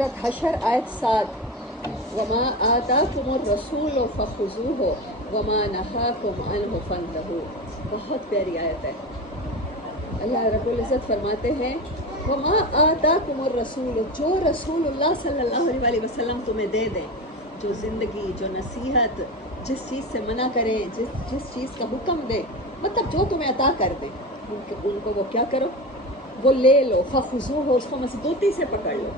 سورۃ حشر آیت 7 وما آتاکم الرسول فخذوہ وما نہاکم عنہ فانتہوا. بہت پیاری آیت ہے. اللہ رب العزت فرماتے ہیں وما آتاکم الرسول، جو رسول اللہ صلی اللہ علیہ وسلم تمہیں دے دیں، جو زندگی، جو نصیحت، جس چیز سے منع کریں، جس چیز کا حکم دے، مطلب جو تمہیں عطا کر دیں ان کو وہ کیا کرو، وہ لے لو. فخذوہ، اس کو مضبوطی سے پکڑ لو.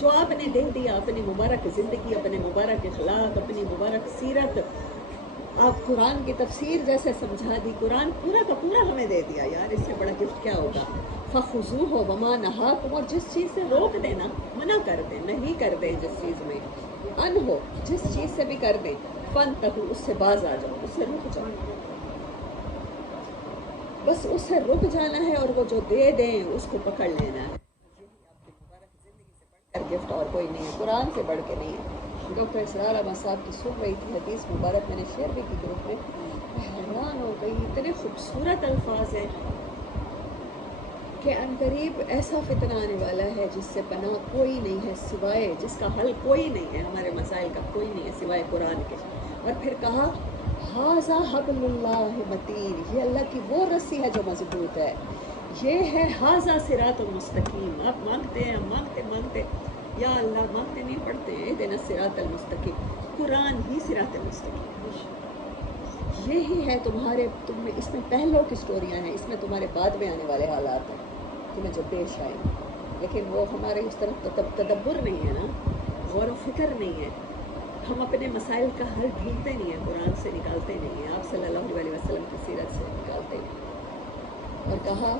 جو آپ نے دے دیا، اپنی مبارک زندگی، اپنے مبارک اخلاق، اپنی مبارک سیرت، آپ قرآن کی تفسیر جیسے سمجھا دی، قرآن پورا کا پورا ہمیں دے دیا یار، اس سے بڑا گفٹ کیا ہوگا. فخذوہ وما نہاکم، اور جس چیز سے روک دینا، منع کر دیں، نہیں کر دیں جس چیز میں، عنہ، جس چیز سے بھی کر دیں، فانتہوا، اس سے باز آ جاؤ، اس سے رک جاؤ. بس اس سے رک جانا ہے اور وہ جو دے دیں اس کو پکڑ لینا ہے. گفٹ اور کوئی نہیں ہے، قرآن سے بڑھ کے نہیں ہے. ڈاکٹر اسرار احمد صاحب کی سن رہی تھی حدیث مبارک، میں نے شیئر بھی کی گروپ میں، حیران ہو گئی. اتنے خوبصورت الفاظ ہیں کہ عنقریب ایسا فتنہ آنے والا ہے جس سے پناہ کوئی نہیں ہے سوائے، جس کا حل کوئی نہیں ہے، ہمارے مسائل کا کوئی نہیں ہے سوائے قرآن کے. اور پھر کہا ھذا حبل اللہ متین، یہ اللہ کی وہ رسی ہے جو مضبوط ہے، یہ ہے ھذا صراط مستقیم. آپ مانگتے ہیں، مانگتے مانگتے یا اللہ مانگتے نہیں پڑھتے ہیں اہدنا الصراط المستقیم، قرآن ہی صراط المستقیم. یہی ہے تمہارے، تم میں اس میں پہلوں کی سٹوریاں ہیں، اس میں تمہارے بعد میں آنے والے حالات ہیں تمہیں جو پیش آئیں. لیکن وہ ہمارے اس طرف تدبر نہیں ہے نا، غور و فکر نہیں ہے. ہم اپنے مسائل کا حل ڈھونڈتے نہیں ہیں، قرآن سے نکالتے نہیں ہیں، آپ صلی اللہ علیہ وسلم کی سیرت سے نکالتے نہیں. اور کہا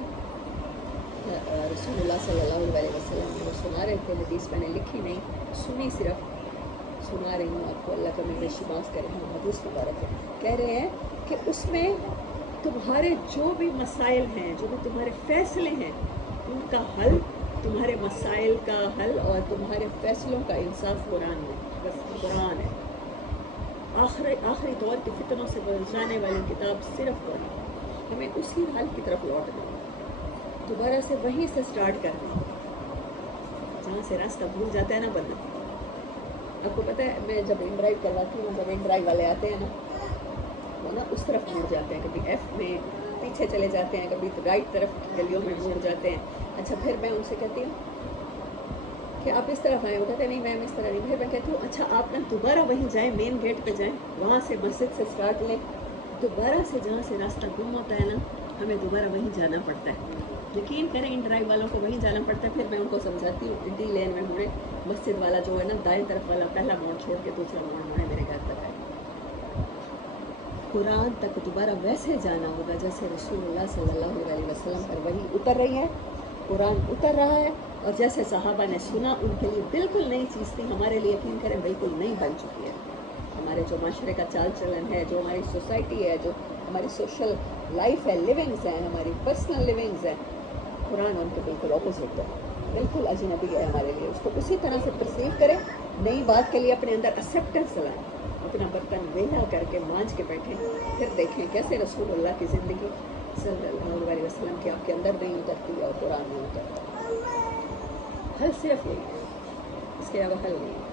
رسول اللہ صلی اللہ علیہ وسلم وہ سنا رہے تھے، حدیث میں نے لکھی نہیں، سنی، صرف سنا رہی ہوں آپ کو، اللہ کا میرے شباس کرے. ہم حدیث مبارک ہے، کہہ رہے ہیں کہ اس میں تمہارے جو بھی مسائل ہیں، جو بھی تمہارے فیصلے ہیں، ان کا حل، تمہارے مسائل کا حل اور تمہارے فیصلوں کا انصاف قرآن میں، بس قرآن ہے. آخری دور کے فتنوں سے بچانے والی کتاب صرف قرآن. ہمیں اسی حل کی طرف لوٹنا ہے، دوبارہ سے وہیں سے سٹارٹ کرنا، جہاں سے راستہ بھول جاتا ہے نا بندہ. آپ کو پتہ ہے میں جب ان ڈرائیو کرواتی ہوں، جب ان ڈرائیو والے آتے ہیں نا، وہ نا اس طرف مڑ جاتے ہیں، کبھی ایف میں پیچھے چلے جاتے ہیں، کبھی رائٹ طرف گلیوں میں مڑ جاتے ہیں. اچھا پھر میں ان سے کہتی ہوں کہ آپ اس طرف آئیں، وہ کہتے ہیں نہیں میم اس طرح نہیں. پھر میں کہتی ہوں اچھا آپ نا دوبارہ وہیں جائیں، مین گیٹ پہ جائیں، وہاں سے مسجد سے سٹارٹ لیں، دوبارہ سے جہاں سے راستہ گم ہوتا ہے نا، ہمیں دوبارہ وہیں جانا پڑتا ہے. یقین کریں ان ڈرائیو والوں کو وہیں جانا پڑتا ہے. پھر میں ان کو سمجھاتی ہوں ڈی لین میں مڑے، مسجد والا جو ہے نا دائیں طرف والا پہلا موڑ چھوڑ کے دوسرا موڑ مڑے میرے گھر تک ہے. قرآن تک دوبارہ ویسے جانا ہوگا جیسے رسول اللہ صلی اللہ علیہ وسلم پر وحی اتر رہی ہے، قرآن اتر رہا ہے، اور جیسے صحابہ نے سنا ان کے لیے بالکل نئی چیز تھی، ہمارے لیے یقین کریں بالکل نئی بن چکی ہے. ہمارے جو معاشرے کا چال چلن ہے، جو ہماری سوسائٹی ہے، جو ہماری سوشل لائف ہے، لیونگز ہیں، ہماری پرسنل لیونگز ہیں، قرآن ان کے بالکل اپوزٹ ہے، بالکل اجنبی ہے ہمارے لیے. اس کو اسی طرح سے پرسیو کریں، نئی بات کے لیے اپنے اندر ایکسیپٹنس لائیں، اپنا برتن ویلا کر کے مانج کے بیٹھیں، پھر دیکھیں کیسے رسول اللہ کی زندگی صلی اللہ علیہ وسلم کی آپ کے اندر نہیں اترتی اور قرآن میں اترتا. حل صرف یہی ہے، اس کے علاوہ حل نہیں ہے.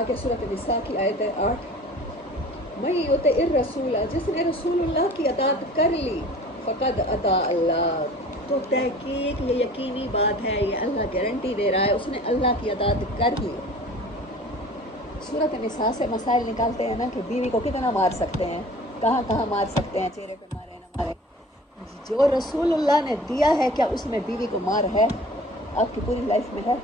آگے سورۃ النساء کی آیت ہے 8 من یطع الرسول، جس نے رسول اللہ کی اطاعت کر لی، فقد اطاع اللہ، تو تحقیق یہ یقینی بات ہے، یہ اللہ گارنٹی دے رہا ہے اس نے اللہ کی اطاعت کر لی. سورۃ النساء سے مسائل نکالتے ہیں نا کہ بیوی کو کتنا مار سکتے ہیں، کہاں کہاں مار سکتے ہیں، چہرے پہ مارے نہ مارے. جو رسول اللہ نے دیا ہے کیا اس میں بیوی کو مار ہے؟ آپ کی پوری لائف میں ہے؟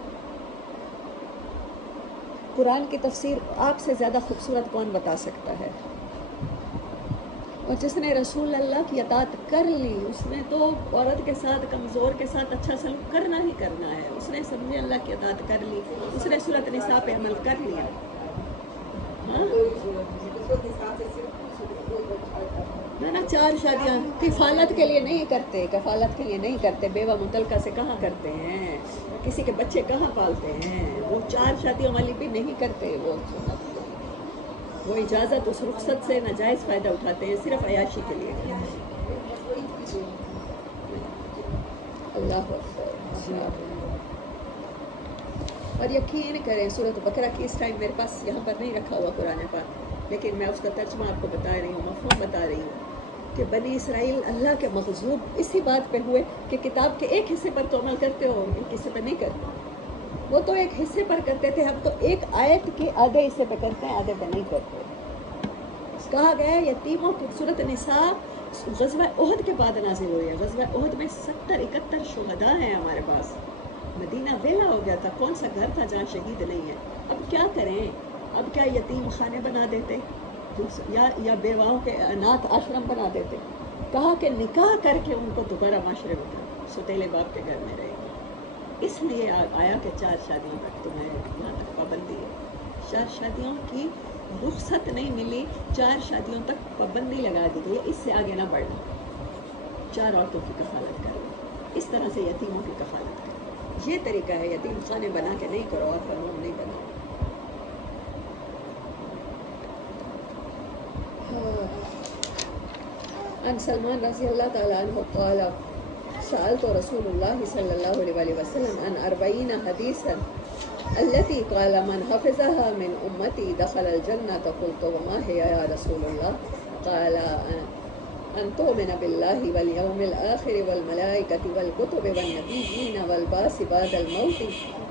قرآن کی تفسیر آپ سے زیادہ خوبصورت کون بتا سکتا ہے؟ اور جس نے رسول اللہ کی اطاعت کر لی، اس نے تو عورت کے ساتھ، کمزور کے ساتھ اچھا سلوک کرنا ہی کرنا ہے. اس نے سمجھے اللہ کی اطاعت کر لی، اس نے سورۃ النساء پہ عمل کر لیا. نا 4 شادیاں کفالت کے لیے نہیں کرتے، کفالت کے لیے نہیں کرتے، بیوہ مطلقہ سے کہاں کرتے ہیں، کسی کے بچے کہاں پالتے ہیں، وہ 4 شادیوں والی بھی نہیں کرتے. وہ اجازت اس رخصت سے ناجائز فائدہ اٹھاتے ہیں صرف عیاشی کے لیے. اللہ اکبر. اور یقین کریں سورۃ بقرہ کی اس ٹائم میرے پاس یہاں پر نہیں رکھا ہوا قرآن پاک، لیکن میں اس کا ترجمہ آپ کو بتا رہی ہوں، مفہوم بتا رہی ہوں کہ بنی اسرائیل اللہ کے مغضوب اسی بات پہ ہوئے کہ کتاب کے ایک حصے پر تو عمل کرتے ہو، ایک حصے پہ نہیں کرتے. وہ تو ایک حصے پر کرتے تھے، ہم تو ایک آیت کے آدھے حصے پہ کرتے ہیں، آدھے پہ نہیں کرتے. کہا گیا ہے یتیموں کی سورۃ نساء غزوہ احد کے بعد نازل ہوئی ہے. غزوہ احد میں 71 شہداء ہیں ہمارے پاس. مدینہ ویلا ہو گیا تھا، کون سا گھر تھا جہاں شہید نہیں ہے. اب کیا کریں؟ اب کیا یتیم خانے بنا دیتے یا بیواؤں کے اناتھ آشرم بنا دیتے؟ کہا کہ نکاح کر کے ان کو دوبارہ معاشرے میں کرو، ستیلے باپ کے گھر میں رہے گی. اس لیے آیا کہ 4 شادیوں تک تمہیں یہاں تک پابندی ہے. 4 شادیوں کی رخصت نہیں ملی، 4 شادیوں تک پابندی لگا دی گئی. اس سے آگے نہ بڑھنا، 4 عورتوں کی کفالت کرو. اس طرح سے یتیموں کی کفالت کرو. یہ طریقہ ہے، یتیم خانے بنا کے نہیں کرو، اور قانون نہیں بنا. عن سلمان رضی اللہ تعالیٰ عنہ قال سألت رسول اللہ صلی اللہ علیہ وسلم عن 40 حدیثا التي قال من حفظها من امتی دخل الجنة قلت وما هي يا رسول الله قال ان تؤمن بالله واليوم الآخر والملائكة والكتب والنبيين والبعث بعد الموت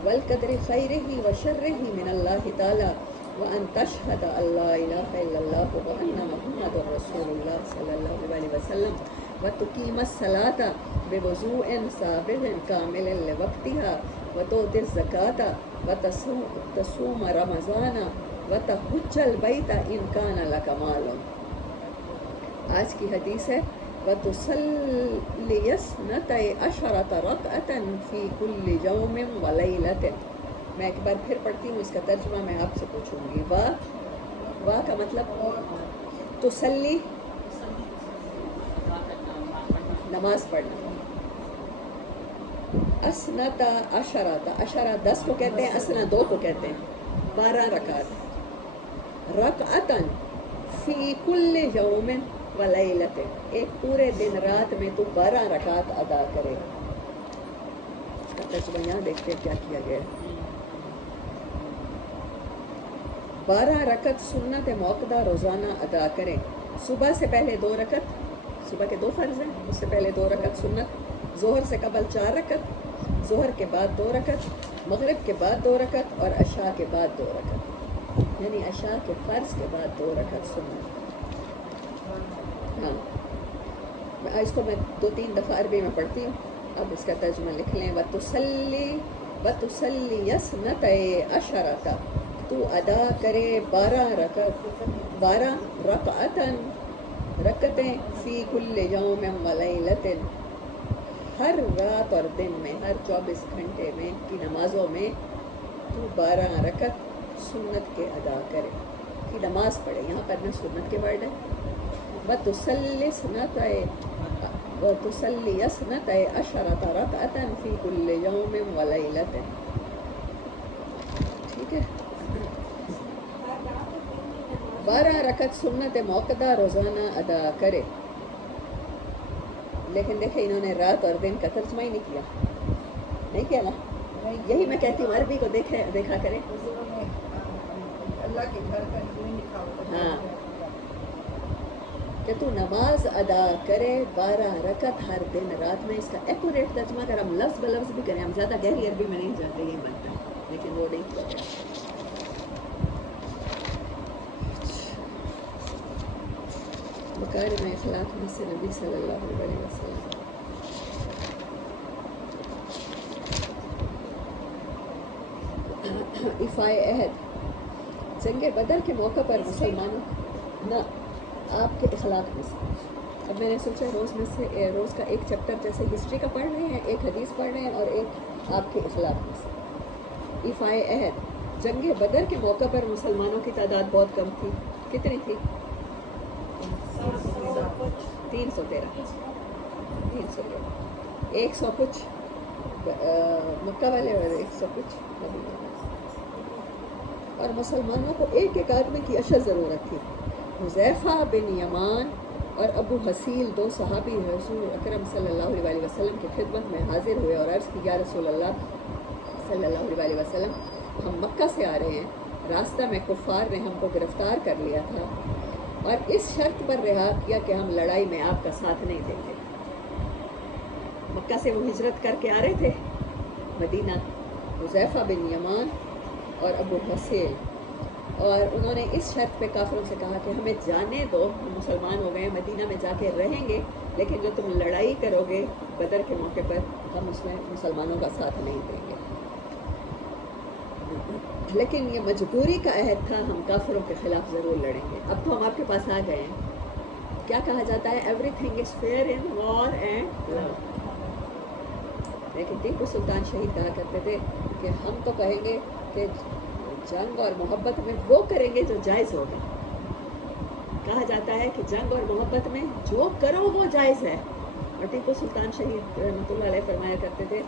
والقدر خيره وشره من الله تعالى وأن تشهد أن لا إله إلا الله وأن محمد رسول الله صلى الله عليه وسلم وتقيم الصلاة بوضوء سابغ كامل لوقتها وتؤتي الزكاة وتصوم رمضان وتحج البيت إن كان لك مال. آج کی حدیث ہے وَتُصَلِّيَ 12 رَكْعَةً فِي كُلِّ يَوْمٍ وَلَيْلَةٍ. میں ایک بار پھر پڑھتی ہوں، اس کا ترجمہ میں آپ سے پوچھوں گی. وا کا مطلب تسلی، نماز پڑھنا. اسنتا عشرہ 10 کو کہتے ہیں، اسنا 2 کو کہتے ہیں. 12 رکعت. رکعتاً فی کل یوم ولیلۃ، ایک پورے دن رات میں تو 12 رکعت ادا کرے. اس کا ترجمہ یہاں دیکھتے ہیں کیا کیا گیا ہے. 12 رکعت سنت موقدہ روزانہ ادا کریں. صبح سے پہلے 2 رکعت، صبح کے 2 فرض ہیں، اس سے پہلے 2 رکعت سنت. ظہر سے قبل 4 رکعت، ظہر کے بعد 2 رکعت، مغرب کے بعد 2 رکعت اور عشاء کے بعد 2 رکعت. یعنی عشاء کے فرض کے بعد 2 رکعت سنت. ہاں، اس کو میں 2-3 دفعہ عربی میں پڑھتی ہوں. اب اس کا ترجمہ لکھ لیں. وَتُصَلِّيَ 12 تو ادا کرے 12 رکعتاً رکعتیں فی کل یوم ولیلۃ، ہر رات اور دن میں، ہر 24 گھنٹے میں کی نمازوں میں تو 12 رکعت سنت کے ادا کرے، کی نماز پڑھے. یہاں پر میں سنت کے ورڈ ہے. وَتُصَلِّيَ 12 رکعتاً فی کل یوم ولیلۃ. ٹھیک ہے، 12 رکعت سنت موقدہ روزانہ ادا کرے. لیکن دیکھیں انہوں نے رات اور دن کا ترجمہ ہی نہیں کیا، نہیں کیا نا. یہی میں کہتی ہوں عربی کو دیکھا کریں. اللہ کے گھر کا نہیں لکھا ہوتا. ہاں، کہ تو نماز ادا کرے 12 رکعت ہر دن رات میں. اس کا ایکوریٹ ترجمہ اگر ہم لفظ بلفظ بھی کریں، ہم زیادہ گہری عربی میں نہیں جاتے، یہ بنتا ہے، لیکن وہ نہیں کیا گیا. مکارم اخلاق میں سے نبی صلی اللہ علیہ وسلم. ایفائے عہد. جنگ بدر کے موقع پر مسلمانوں نہ آپ کے اخلاق میں سے. اب میں نے سوچا روز کا ایک چیپٹر جیسے ہسٹری کا پڑھ رہے ہیں، ایک حدیث پڑھ رہے ہیں اور ایک آپ کے اخلاق میں سے. ایفائے عہد. جنگ بدر کے موقع پر مسلمانوں کی تعداد بہت کم تھی. کتنی تھی؟ 313. 100 کچھ مکہ والے اور 100 کچھ مدینہ والے. اور مسلمانوں کو ایک آدمی کی اشد ضرورت تھی. حذیفہ بن یمان اور ابو حسیل 2 صحابی رسول اکرم صلی اللہ علیہ وسلم کی خدمت میں حاضر ہوئے اور عرض کی یا رسول اللہ صلی اللہ علیہ وسلم ہم مکہ سے آ رہے ہیں، راستہ میں کفار نے ہم کو گرفتار کر لیا تھا اور اس شرط پر رہا کیا کہ ہم لڑائی میں آپ کا ساتھ نہیں دیں گے۔ مکہ سے وہ ہجرت کر کے آ رہے تھے مدینہ، حذیفہ بن یمان اور ابو حسیل، اور انہوں نے اس شرط پہ کافروں سے کہا کہ ہمیں جانے دو، ہم مسلمان ہو گئے، مدینہ میں جا کے رہیں گے، لیکن جو تم لڑائی کرو گے بدر کے موقع پر ہم اس میں مسلمانوں کا ساتھ نہیں دیں گے۔ لیکن یہ مجبوری کا عہد تھا، ہم کافروں کے خلاف ضرور لڑیں گے۔ اب تو ہم آپ کے پاس آ گئے ہیں، کیا کہا جاتا ہے everything is fair in war and love. لیکن ٹیپو سلطان شہید کہا کرتے تھے کہ ہم تو کہیں گے کہ جنگ اور محبت میں وہ کریں گے جو جائز ہوگا۔ کہا جاتا ہے کہ جنگ اور محبت میں جو کرو وہ جائز ہے، اور ٹیپو سلطان شہید رحمۃ اللہ علیہ فرمایا کرتے تھے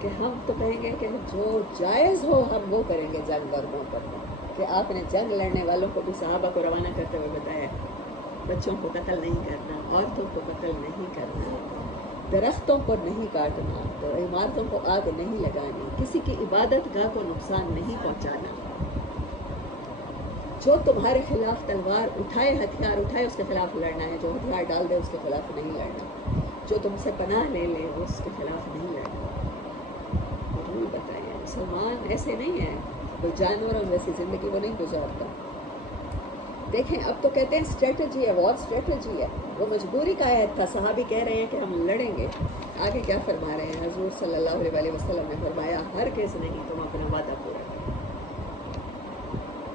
کہ ہم تو کہیں گے کہ جو جائز ہو ہم وہ کریں گے جنگ اور محبت میں۔ کہ آپ نے جنگ لڑنے والوں کو بھی صحابہ کو روانہ کرتے ہوئے بتایا، بچوں کو قتل نہیں کرنا، عورتوں کو قتل نہیں کرنا، درختوں کو نہیں کاٹنا، تو عمارتوں کو آگ نہیں لگانی، کسی کی عبادت گاہ کو نقصان نہیں پہنچانا، جو تمہارے خلاف تلوار اٹھائے، ہتھیار اٹھائے، اس کے خلاف لڑنا ہے، جو ہتھیار ڈال دے اس کے خلاف نہیں لڑنا، جو تم سے پناہ لے لے وہ اس کے خلاف نہیں لڑنا۔ ضرور بتائیے، مسلمان ایسے نہیں ہیں، کوئی جانوروں جیسی زندگی وہ نہیں گزارتا۔ دیکھیں اب تو کہتے ہیں اسٹریٹجی ہے، وار اسٹریٹجی ہے، وہ مجبوری کا عہد تھا، صحابی کہہ رہے ہیں کہ ہم لڑیں گے۔ آگے کیا فرما رہے ہیں حضور صلی اللہ علیہ وسلم نے فرمایا ہرگز نہیں، تم اپنا وعدہ پورا کرو۔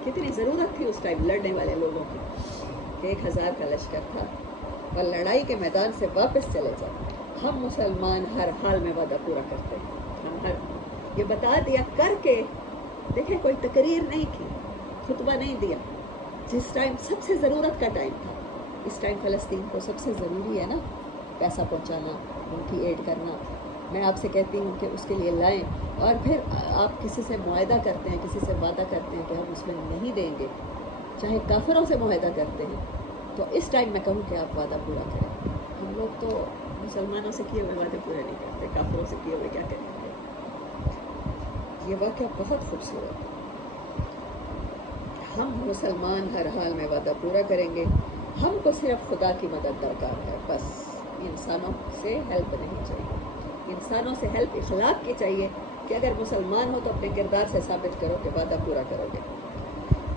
کتنی ضرورت تھی اس ٹائم لڑنے والے لوگوں کی، کہ 1000 کا لشکر تھا اور لڑائی کے میدان سے واپس چلے جاؤ۔ ہم مسلمان ہر حال میں وعدہ پورا کرتے ہیں، ہم یہ بتا دیا کر کے، دیکھیں کوئی تقریر نہیں کی، خطبہ نہیں دیا، جس ٹائم سب سے ضرورت کا ٹائم تھا۔ اس ٹائم فلسطین کو سب سے ضروری ہے نا پیسہ پہنچانا، ان کی ایڈ کرنا۔ میں آپ سے کہتی ہوں کہ اس کے لیے لائیں، اور پھر آپ کسی سے معاہدہ کرتے ہیں، کسی سے وعدہ کرتے ہیں کہ ہم اس میں نہیں دیں گے، چاہے کافروں سے معاہدہ کرتے ہیں، تو اس ٹائم میں کہوں کہ آپ وعدہ پورا کریں۔ ہم لوگ تو مسلمانوں سے کیے ہوئے وعدے پورے نہیں کرتے، کافروں سے کیے ہوئے کیا کریں گے۔ یہ واقعہ بہت خوبصورت ہے۔ ہم مسلمان ہر حال میں وعدہ پورا کریں گے، ہم کو صرف خدا کی مدد درکار ہے، بس انسانوں سے ہیلپ نہیں چاہیے۔ انسانوں سے ہیلپ اخلاق کی چاہیے کہ اگر مسلمان ہو تو اپنے کردار سے ثابت کرو کہ وعدہ پورا کرو گے۔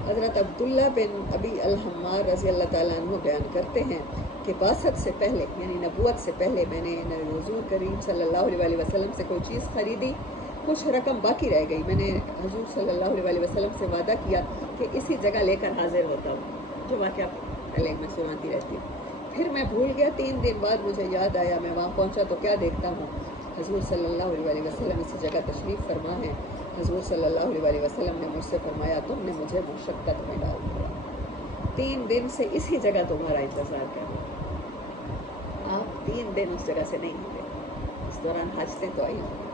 حضرت عبداللہ بن ابی الحمار رضی اللہ تعالیٰ عنہ بیان کرتے ہیں کہ بعثت سے پہلے، یعنی نبوت سے پہلے، میں نے حضور کریم صلی اللہ علیہ وسلم سے کوئی چیز خریدی، کچھ رقم باقی رہ گئی، میں نے حضور صلی اللہ علیہ وسلم سے وعدہ کیا کہ اسی جگہ لے کر حاضر ہوتا ہوں، جو واقعہ پہلے میں سناتی رہتی ہوں۔ پھر میں بھول گیا، 3 دن بعد مجھے یاد آیا، میں وہاں پہنچا تو کیا دیکھتا ہوں، حضور صلی اللہ علیہ وسلم اسی جگہ تشریف فرما ہے۔ حضور صلی اللہ علیہ وسلم نے مجھ سے فرمایا تم نے مجھے مشقت میں ڈال دیا، 3 دن سے اسی جگہ تمہارا انتظار کر رہا ہوں۔ آپ 3 دن اس جگہ سے نہیں ملے، اس دوران حاجتیں تو آئی ہوں۔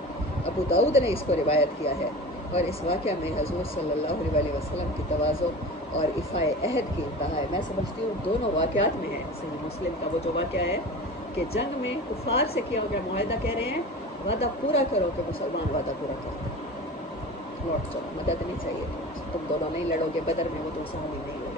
ابو داؤد نے اس کو روایت کیا ہے، اور اس واقعہ میں حضور صلی اللہ علیہ وسلم کی تواضع اور ایفائے عہد کی انتہا ہے۔ میں سمجھتی ہوں دونوں واقعات میں ہے۔ صحیح مسلم کا وہ جو واقعہ ہے کہ جنگ میں کفار سے کیا ہو گیا معاہدہ، کہہ رہے ہیں وعدہ پورا کرو، کہ مسلمان وعدہ پورا کرتے ہیں، لوٹ جاؤ، مدد نہیں چاہیے، تم دونوں نہیں لڑو گے، بدر میں وہ تو صحابی نہیں لڑے۔